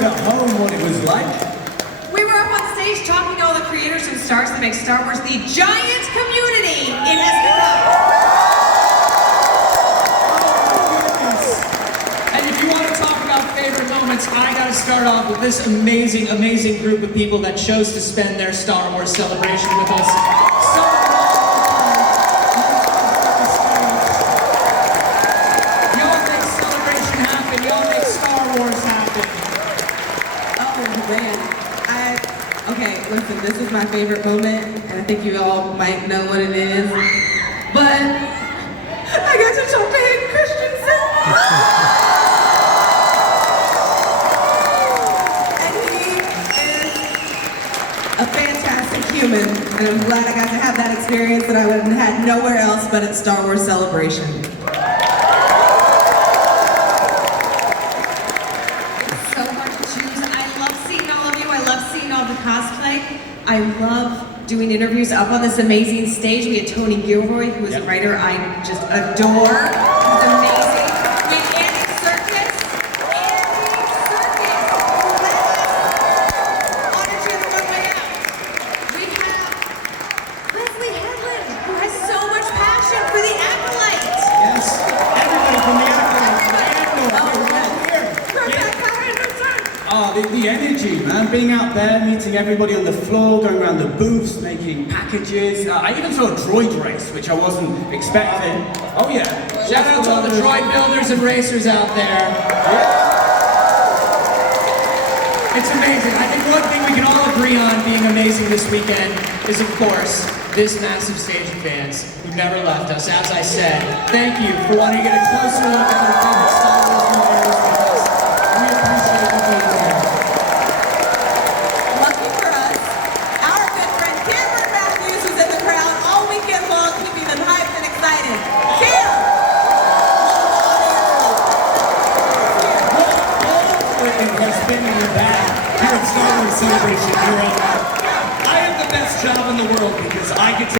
viewers at home what it was like? We were up on stage talking to all the creators and stars that make Star Wars the giant community in Mexico. And if you want to talk about favorite moments, I got to start off with this amazing, amazing group of people that chose to spend their Star Wars celebration with us. Y'all make celebration happen. Y'all make Star Wars happen. Oh man, okay, listen, this is my favorite moment, and I think you all might know what it is, but I got to talk to Hayden Christensen. And he is a fantastic human, and I'm glad I got to have that experience that I would have had nowhere else but at Star Wars Celebration. So hard to choose. I love seeing all of you. I love seeing all the cosplay. I love doing interviews up on this amazing stage. We had Tony Gilroy, who is a writer I just adore. He's amazing. We had Andy Serkis. Honored you the way out. We have Leslie Headland, who has so much passion for the Acolyte. Yes, everybody from the the energy, man. Being out there, meeting everybody on the floor, going around the booths, making packages. I even saw a droid race, which I wasn't expecting. Oh yeah. Shout out to all the droid builders and racers out there. It's amazing. I think one thing we can all agree on being amazing this weekend is, of course, this massive stage of fans who never left us. As I said, thank you for wanting to get a closer look at their favorite Star Wars movies with us. We appreciate you being there. Lucky for us, our good friend Cameron Matthews was in the crowd all weekend long, keeping them hyped and excited. Cam! Has been in the back here at Star Wars Celebration. I have the best job in the world because I get to